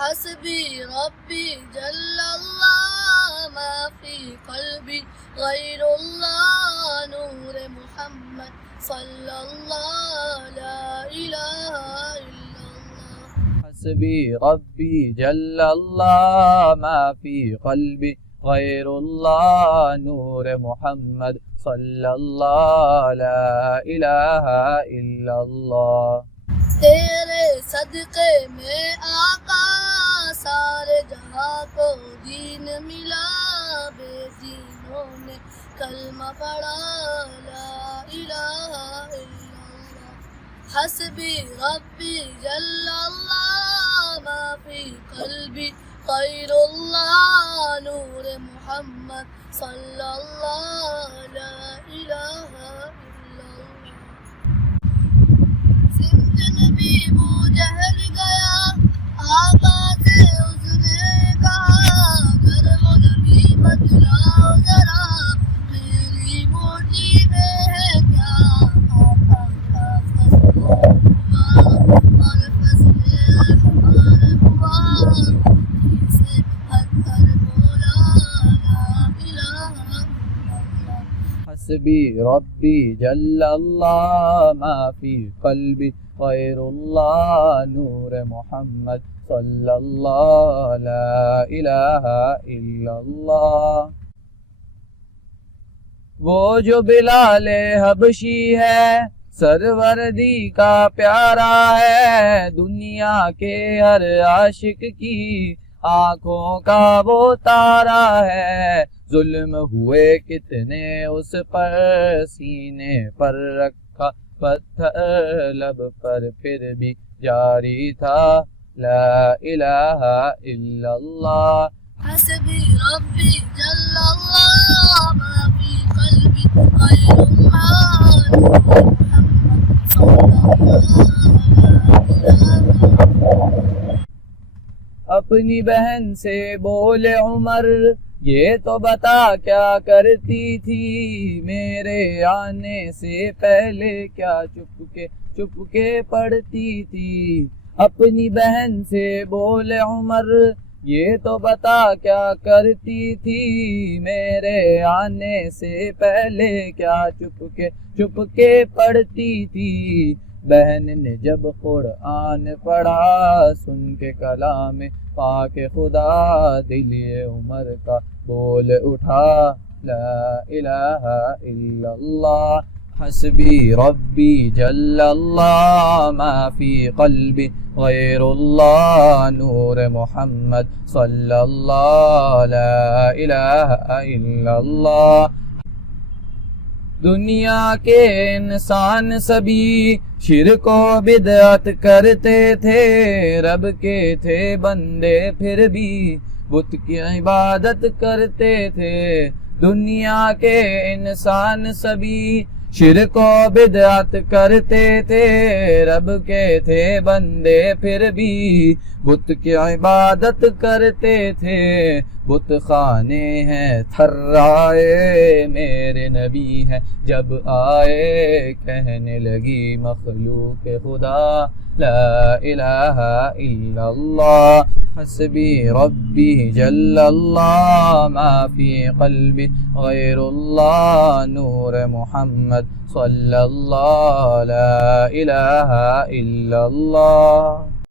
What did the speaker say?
حسبي ربي جل الله ما في قلبي غير الله نور محمد صلى الله لا إله إلا الله حسبي ربي جل الله ما في قلبي غير الله نور محمد صلى الله لا إله إلا الله تیرے صدقے میں آقا سارے جہاں کو دین ملا بے دینوں نے کلمہ پڑھا لا الہ الا اللہ حسبی ربی جل اللہ ما فی قلبی خیر اللہ نور محمد صلی اللہ لا الہ الا اللہ نبی ابو جہل گیا آقا سے اس نے کہا اگر وہ نبی بتلاؤ ذرا میری موٹی میں ہے کیا آقا کا فضل ہوا اور فضل ہمارا ہوا جسے پتھر بولا لا الہ الا اللہ حسبي ربي جل الله ما في قلبي غير الله نور محمد صلى الله لا إله إلا الله وہ جو بلال حبشی ہے سروردی کا پیارا ہے دنیا کے ہر عاشق کی آنکھوں کا وہ تارا ہے ظلم ہوئے کتنے اس پر سینے پر رکھا پتھر لب پر پھر بھی جاری تھا لا الہ الا اللہ حسبی ربی جل اللہ ما فی قلبی غیر اللہ نور محمد صلی اللہ اپنی بہن سے بولے عمر یہ تو بتا کیا کرتی تھی میرے آنے سے پہلے کیا چپ کے پڑھتی تھی اپنی بہن سے بولے عمر یہ تو بتا کیا کرتی تھی میرے آنے سے پہلے کیا چپ کے پڑھتی تھی بہن نے جب قرآن پڑھا سن کے کلام پاک خدا دل عمر کا بول اٹھا لا الہ الا اللہ حسبی ربی جل اللہ ما فی قلبی غیر اللہ نور محمد صلی اللہ لا الہ الا اللہ دنیا کے انسان سبھی شرک و بدعت کرتے تھے رب کے تھے بندے پھر بھی بت کی عبادت کرتے تھے دنیا کے انسان سبھی شرک و بدعت کرتے تھے رب کے تھے بندے پھر بھی بت کی عبادت کرتے تھے بت خانے ہیں تھرائے میرے نبی ہیں جب آئے کہنے لگی مخلوق خدا لا الہ الا اللہ حسبی ربی جل اللہ ما فی قلبی غیر اللہ نور محمد صلی اللہ لا الہ الا اللہ